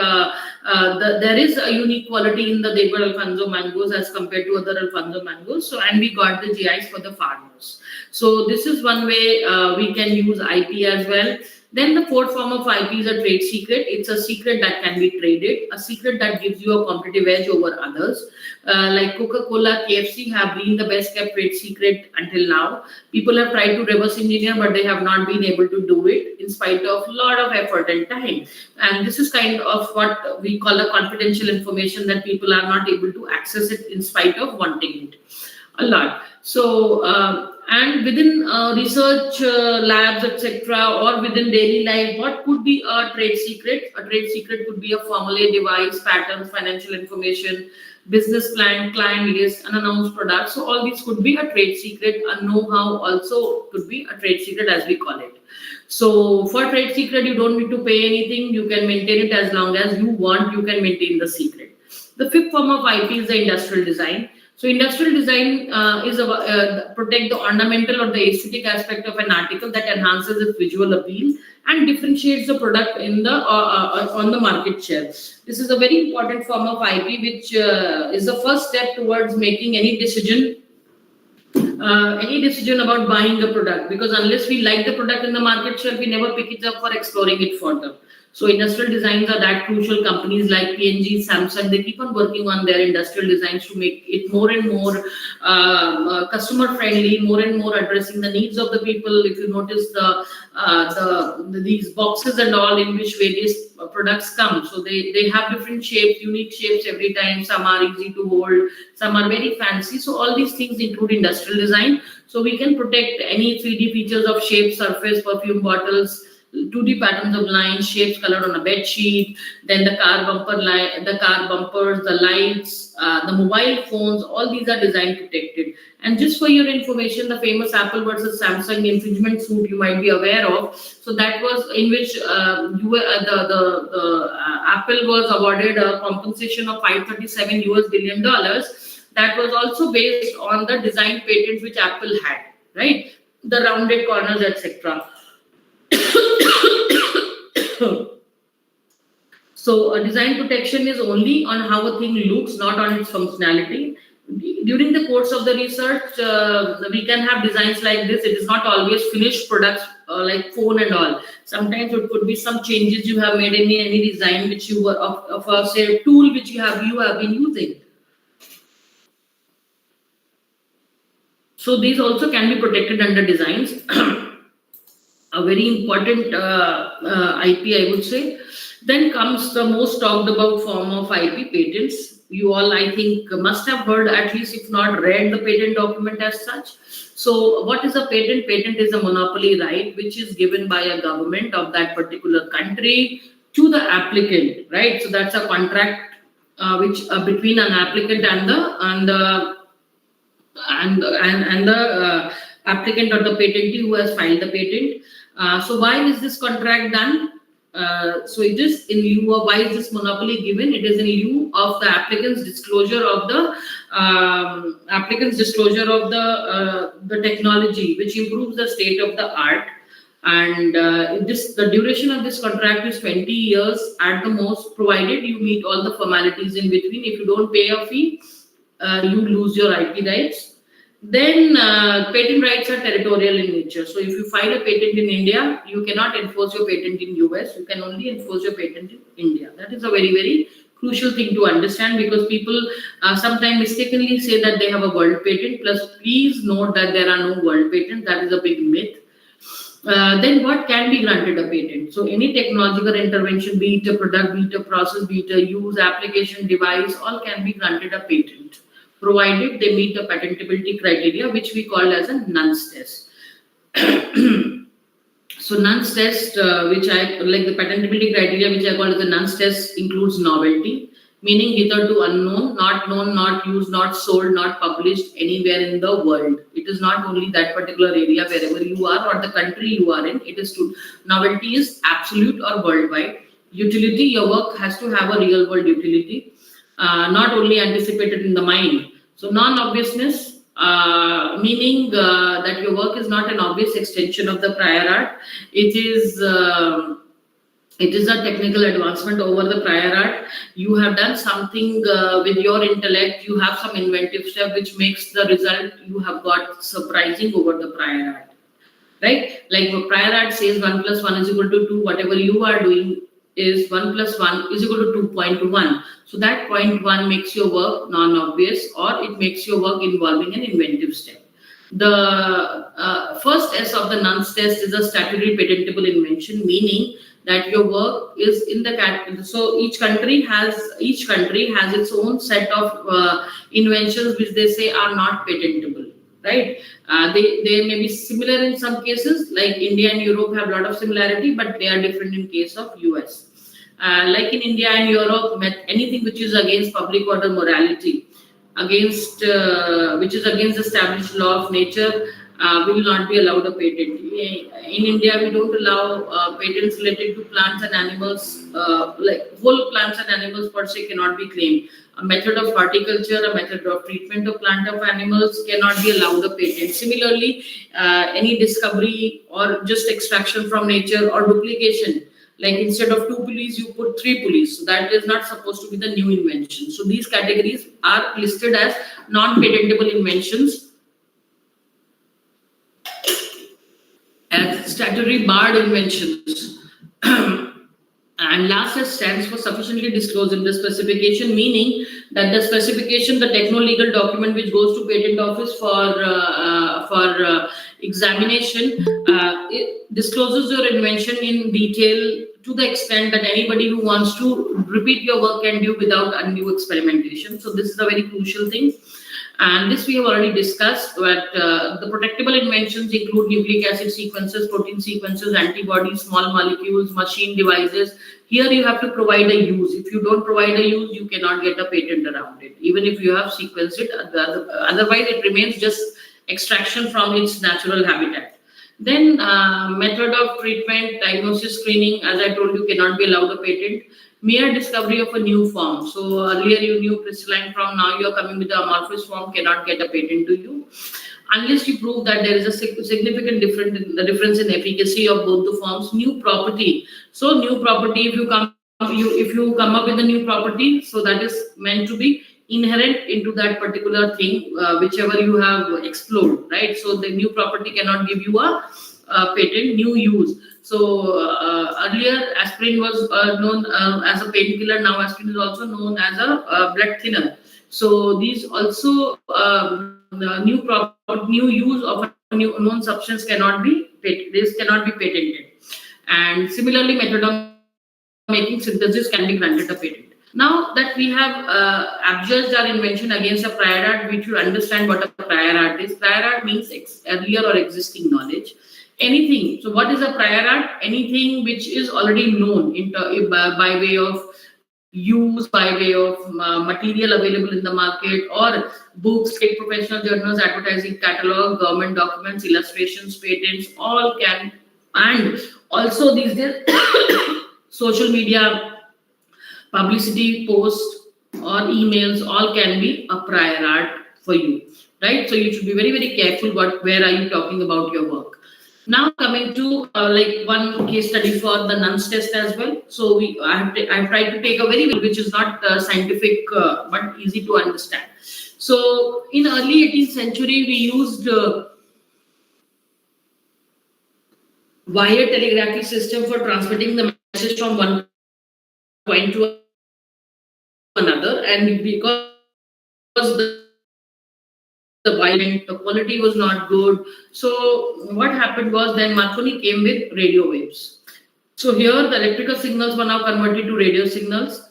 there is a unique quality in the Devgarh Alfonso mangoes as compared to other Alfonso mangoes. So, and we got the GIs for the farmers. So this is one way we can use IP as well. Then the fourth form of IP is a trade secret. It's a secret that can be traded, a secret that gives you a competitive edge over others. Like Coca-Cola, KFC have been the best kept trade secret until now. People have tried to reverse engineer, but they have not been able to do it in spite of a lot of effort and time. And this is kind of what we call a confidential information, that people are not able to access it in spite of wanting it a lot. So, and within research labs, etc., or within daily life, what could be a trade secret? A trade secret could be a formula, device, patterns, financial information, business plan, client list, unannounced products. So all these could be a trade secret. A know-how also could be a trade secret, as we call it. So for trade secret, you don't need to pay anything. You can maintain it as long as you want. You can maintain the secret. The fifth form of IP is the industrial design. So industrial design is protect the ornamental or the aesthetic aspect of an article that enhances its visual appeal and differentiates the product in the on the market share. This is a very important form of IP, which is the first step towards making any decision about buying the product, because unless we like the product in the market share, we never pick it up for exploring it further. So industrial designs are that crucial. Companies like P&G, Samsung, they keep on working on their industrial designs to make it more and more customer friendly, more and more addressing the needs of the people. If you notice these boxes and all in which various products come, so they have different shapes, unique shapes every time. Some are easy to hold, some are very fancy. So all these things include industrial design. So we can protect any 3D features of shape, surface, perfume bottles, 2D patterns of lines, shapes colored on a bed sheet, then the car bumpers, the lights, the mobile phones, all these are design protected. And just for your information, the famous Apple versus Samsung infringement suit you might be aware of. So that was in which Apple was awarded a compensation of $537 billion. That was also based on the design patents which Apple had, right? The rounded corners, etc. So a design protection is only on how a thing looks, not on its functionality. During the course of the research, we can have designs like this. It is not always finished products like phone and all. Sometimes it could be some changes you have made in any design which you were of a say tool which you have been using. So these also can be protected under designs. A very important IP, I would say. Then comes the most talked about form of IP, patents. You all, I think, must have heard, at least if not read, the patent document as such. So what is a patent? Patent is a monopoly right which is given by a government of that particular country to the applicant, right? So that's a contract which between an applicant and the applicant or the patentee who has filed the patent. So why is this contract done? So it is in lieu of, why is this monopoly given? It is in lieu of the applicant's disclosure of the technology, which improves the state of the art. And the duration of this contract is 20 years at the most, provided you meet all the formalities in between. If you don't pay a fee, you lose your IP rights. Then patent rights are territorial in nature. So if you file a patent in India, you cannot enforce your patent in US. You can only enforce your patent in India. That is a very, very crucial thing to understand, because people sometimes mistakenly say that they have a world patent. Plus, please note that there are no world patents. That is a big myth. Then what can be granted a patent? So any technological intervention, be it a product, be it a process, be it a use, application, device, all can be granted a patent, provided they meet the patentability criteria, which we call as a nonce test. So nonce test, which I like the patentability criteria, which I call as a nonce test, includes novelty, meaning hitherto unknown, not known, not used, not sold, not published anywhere in the world. It is not only that particular area wherever you are or the country you are in. It is to novelty is absolute or worldwide. Utility, your work has to have a real world utility. Not only anticipated in the mind. So non-obviousness, meaning that your work is not an obvious extension of the prior art. It is a technical advancement over the prior art. You have done something with your intellect. You have some inventive step which makes the result you have got surprising over the prior art. right? Like prior art says 1 plus 1 is equal to 2. Whatever you are doing is 1 plus 1 is equal to 2.1. So that 0.1 makes your work non-obvious, or it makes your work involving an inventive step. The first S of the Nun's test is a statutory patentable invention, meaning that your work is in the so each country has its own set of inventions which they say are not patentable, right? They may be similar in some cases, like India and Europe have a lot of similarity, but they are different in case of US. Like in India and Europe, anything which is against public order morality, against which is against established law of nature, will not be allowed a patent. In India, we don't allow patents related to plants and animals, like whole plants and animals per se cannot be claimed. A method of horticulture, a method of treatment of plant of animals cannot be allowed a patent. Similarly, any discovery or just extraction from nature or duplication, like instead of 2 pulleys you put 3 pulleys, so that is not supposed to be the new invention. So these categories are listed as non-patentable inventions, as statutory barred inventions. And last S stands for sufficiently disclosed in the specification, meaning that the specification, the techno-legal document which goes to patent office for examination, it discloses your invention in detail to the extent that anybody who wants to repeat your work can do without undue experimentation. So this is a very crucial thing. And this we have already discussed, that the protectable inventions include nucleic acid sequences, protein sequences, antibodies, small molecules, machine devices. Here you have to provide a use. If you don't provide a use, you cannot get a patent around it, even if you have sequenced it. Otherwise, it remains just extraction from its natural habitat. Then method of treatment, diagnosis, screening, as I told you, cannot be allowed a patent. Mere discovery of a new form. So earlier you knew crystalline form, now you are coming with the amorphous form, cannot get a patent to you unless you prove that there is a significant difference in efficacy of both the forms. New property. So new property, if you come up with a new property, so that is meant to be inherent into that particular thing, whichever you have explored, right? So the new property cannot give you a patent. New use. So earlier aspirin was known as a painkiller. Now aspirin is also known as a blood thinner. So these also new use of a new known substance cannot be patented. And similarly, method of making synthesis can be granted a patent. Now that we have adjudged our invention against a prior art, which you understand what a prior art is. Prior art means earlier or existing knowledge. Anything. So what is a prior art? Anything which is already known by way of use, by way of material available in the market, or books, state professional journals, advertising catalog, government documents, illustrations, patents, all can. And also these days social media, publicity posts or emails, all can be a prior art for you, right? So you should be very, very careful where are you talking about your work. Now coming to like one case study for the Nun's test as well. So I've tried to take a very, which is not scientific but easy to understand. So in early 18th century we used wire telegraphy system for transmitting the message from one point to another, and because the violent, the quality was not good. So what happened was then Marconi came with radio waves. So here the electrical signals were now converted to radio signals.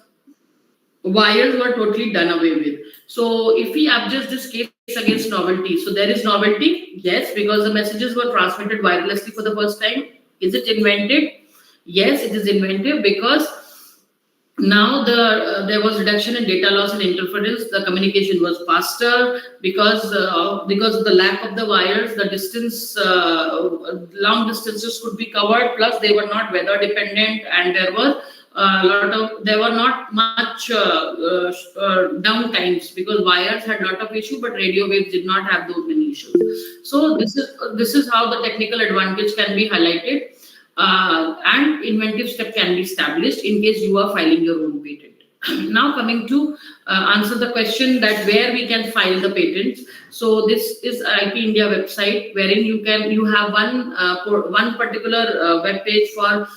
Wires were totally done away with. So if we adjust this case against novelty, so there is novelty, yes, because the messages were transmitted wirelessly for the first time. Is it invented? Yes, it is inventive, because now there was reduction in data loss and interference. The communication was faster because of the lack of the wires. The distance, long distances could be covered. Plus, they were not weather dependent, and there were not much downtimes, because wires had a lot of issue, but radio waves did not have those many issues. So this is how the technical advantage can be highlighted. And inventive step can be established in case you are filing your own patent. Now coming to answer the question that where we can file the patents. So this is IP India website, wherein you have one particular web page for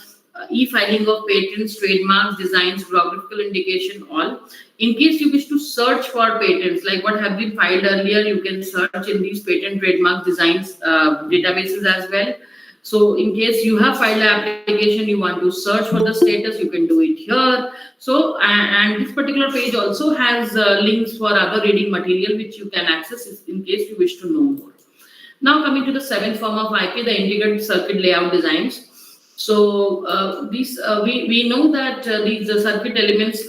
e-filing of patents, trademarks, designs, geographical indication, all. In case you wish to search for patents, like what have been filed earlier, you can search in these patent, trademark, designs databases as well. So in case you have filed an application, you want to search for the status, you can do it here. So, and this particular page also has links for other reading material which you can access in case you wish to know more. Now coming to the seventh form of IP, the integrated circuit layout designs. So we know that these circuit elements,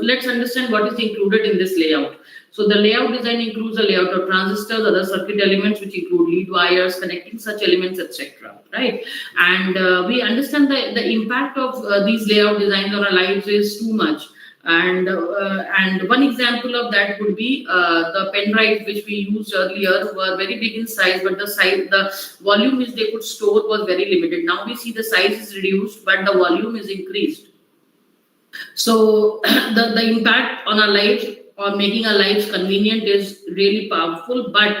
let's understand what is included in this layout. So the layout design includes a layout of transistors, other circuit elements which include lead wires, connecting such elements, etc. Right? And we understand the impact of these layout designs on our lives is too much. And one example of that would be the pen drives which we used earlier were very big in size, but the volume which they could store was very limited. Now we see the size is reduced, but the volume is increased. So the impact on our lives or making our lives convenient is really powerful, but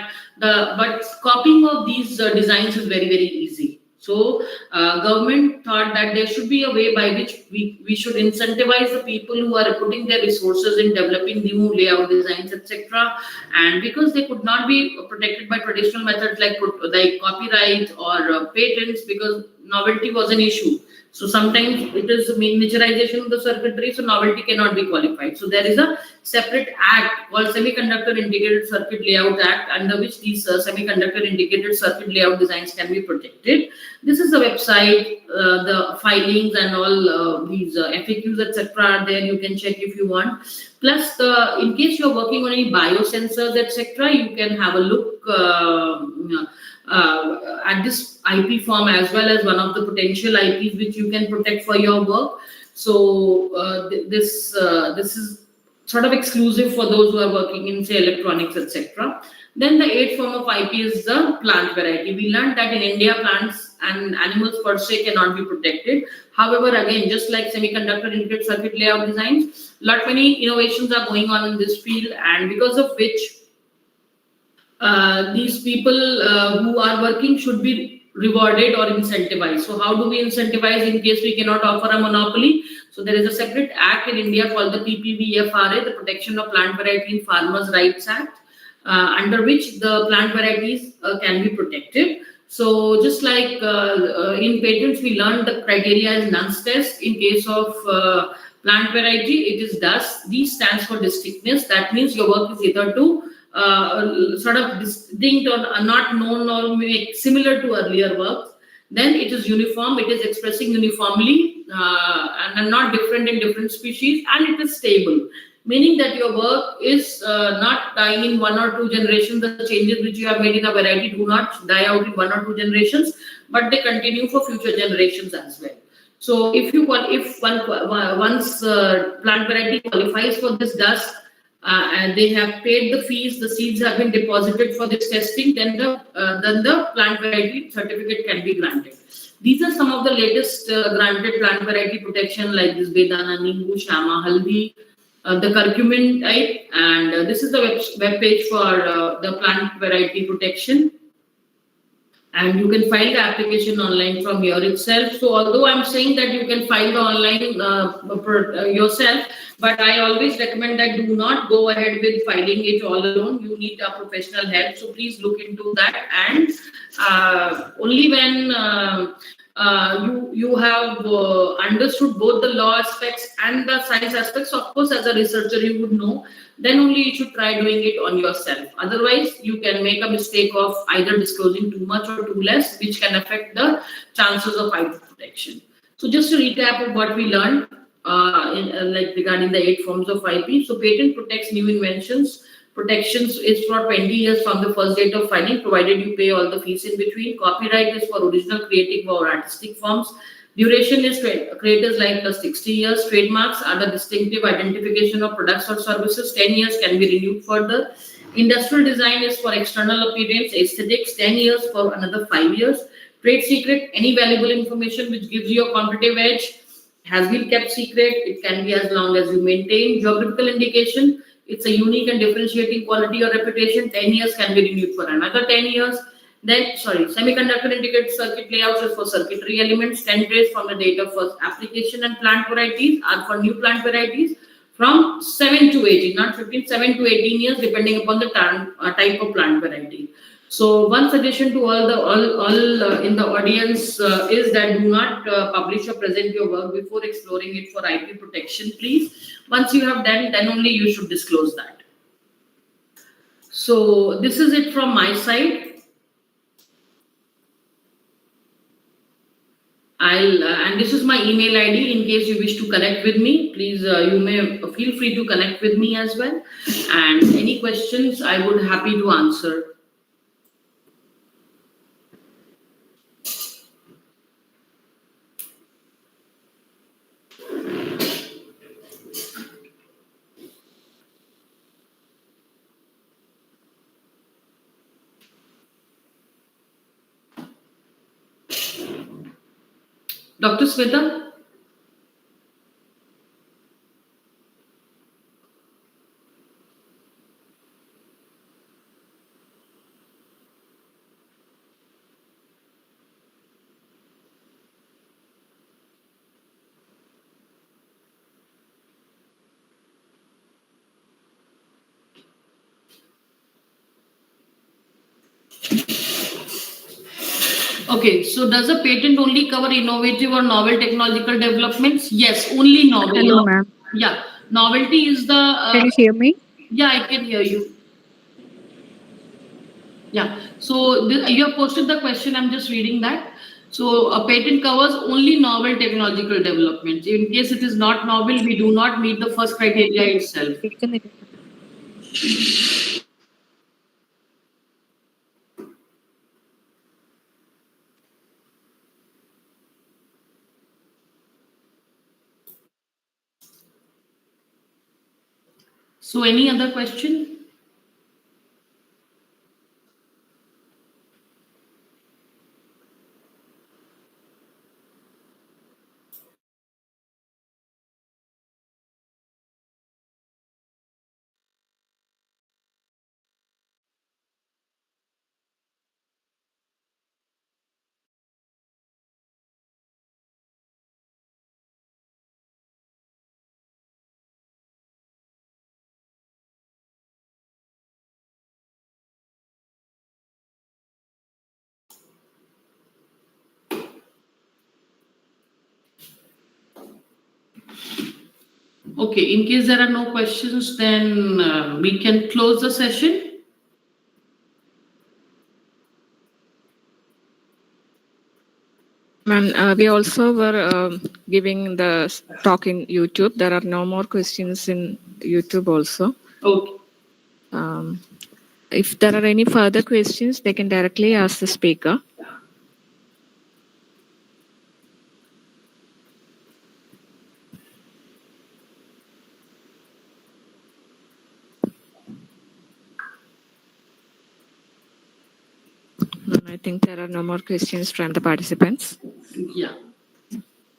copying of these designs is very, very easy. So government thought that there should be a way by which we should incentivize the people who are putting their resources in developing new layout designs, etc. And because they could not be protected by traditional methods like copyright or patents, because novelty was an issue. So sometimes it is miniaturization of the circuitry, so novelty cannot be qualified. So there is a separate act called Semiconductor Integrated Circuit Layout Act, under which these semiconductor integrated circuit layout designs can be protected. This is the website, the filings and all these FAQs, etc. are there. You can check if you want. Plus, in case you're working on any biosensors, etc., you can have a look at this IP form as well as one of the potential IPs which you can protect for your work. So this is sort of exclusive for those who are working in, say, electronics, etc. Then the eighth form of IP is the plant variety. We learned that in India, plants and animals per se cannot be protected. However, again, just like semiconductor integrated circuit layout designs, many innovations are going on in this field, and because of which these people who are working should be rewarded or incentivized. So how do we incentivize in case we cannot offer a monopoly? So there is a separate act in India called the PPVFRA, the Protection of Plant Variety in Farmers' Rights Act, under which the plant varieties can be protected. So just like in patents, we learned the criteria is nonce test. In case of plant variety, it is DUS. D stands for distinctness. That means your work is either to sort of distinct or not known or similar to earlier works. Then it is uniform, it is expressing uniformly and not different in different species, and it is stable, meaning that your work is not dying in 1 or 2 generations. The changes which you have made in a variety do not die out in 1 or 2 generations, but they continue for future generations as well. So if once plant variety qualifies for this DUS, and they have paid the fees, the seeds have been deposited for this testing, then the plant variety certificate can be granted. These are some of the latest granted plant variety protection, like this Bedana, Nimbu, Shama, Haldi, the curcumin type, and this is the web page for the plant variety protection. And you can file the application online from here itself. So although I'm saying that you can file the online yourself, but I always recommend that do not go ahead with filing it all alone. You need a professional help. So please look into that. And only when you have understood both the law aspects and the science aspects, of course, as a researcher, you would know, then only you should try doing it on yourself. Otherwise, you can make a mistake of either disclosing too much or too less, which can affect the chances of IP protection. So just to recap of what we learned regarding the 8 forms of IP. So patent protects new inventions. Protections is for 20 years from the first date of filing, provided you pay all the fees in between. Copyright is for original creative or artistic forms. Duration is creators like the 60 years. Trademarks are the distinctive identification of products or services. 10 years can be renewed further. Industrial design is for external appearance. Aesthetics, 10 years for another 5 years. Trade secret, any valuable information which gives you a competitive edge. has been kept secret. It can be as long as you maintain. Geographical indication, it's a unique and differentiating quality or reputation. 10 years can be renewed for another 10 years. Then, sorry, semiconductor indicated circuit layouts is for circuitry elements. 10 days from the date of first application, and plant varieties are for new plant varieties from 7 to 18, not 15, 7 to 18 years, depending upon the type of plant variety. So one suggestion to all in the audience is that do not publish or present your work before exploring it for IP protection, please. Once you have done, then only you should disclose that. So this is it from my side. And this is my email ID. In case you wish to connect with me, please you may feel free to connect with me as well. And any questions, I would happy to answer. Dr. Sweta? Okay, so does a patent only cover innovative or novel technological developments? Yes, only novel. Hello, ma'am. Yeah, novelty is the. Can you hear me? Yeah, I can hear you. Yeah, so you have posted the question. I'm just reading that. So a patent covers only novel technological developments. In case it is not novel, we do not meet the first criteria itself. So any other question? Okay, in case there are no questions, then we can close the session. Ma'am, we also were giving the talk in YouTube. There are no more questions in YouTube also. Okay. If there are any further questions, they can directly ask the speaker. I think there are no more questions from the participants. Yeah.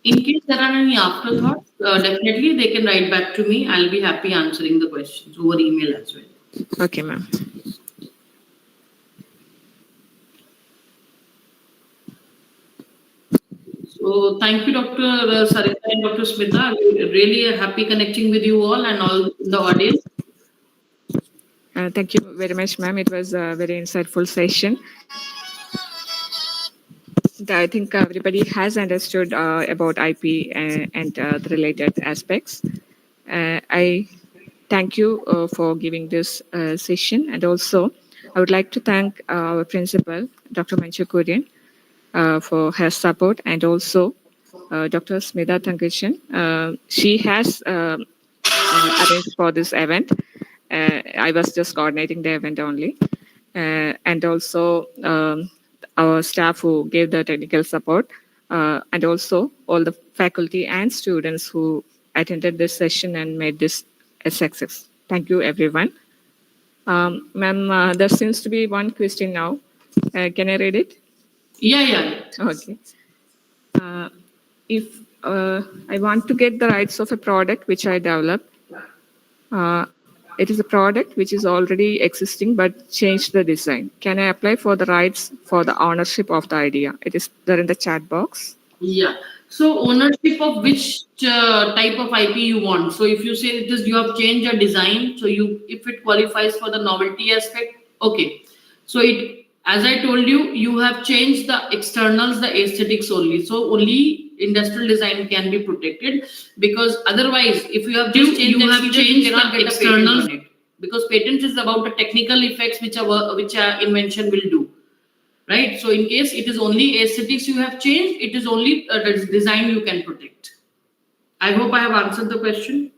In case there are any afterthoughts, definitely they can write back to me. I'll be happy answering the questions over email as well. Okay, ma'am. So thank you, Dr. Sarita and Dr. Smita. I'm really happy connecting with you all and all the audience. Thank you very much, ma'am. It was a very insightful session. I think everybody has understood about IP and the related aspects. I thank you for giving this session, and also I would like to thank our principal, Dr. Manchu Kurian, for her support, and also Dr. Smita Thankachan. She has arranged for this event. I was just coordinating the event only. And also our staff who gave the technical support, and also all the faculty and students who attended this session and made this a success. Thank you, everyone. Ma'am, there seems to be one question now. Can I read it? Yeah. Okay. If I want to get the rights of a product which I developed. It is a product which is already existing but change the design. Can I apply for the rights for the ownership of the idea? It is there in the chat box. Yeah. So ownership of which type of IP you want. So if you say it is you have changed your design, so you if it qualifies for the novelty aspect, okay. So it as I told you, you have changed the externals, the aesthetics only. So only industrial design can be protected because otherwise, if you have just changed, you cannot get a patent on it because patent is about the technical effects which a invention will do. Right, so in case it is only aesthetics you have changed, it is only the design you can protect. I hope I have answered the question.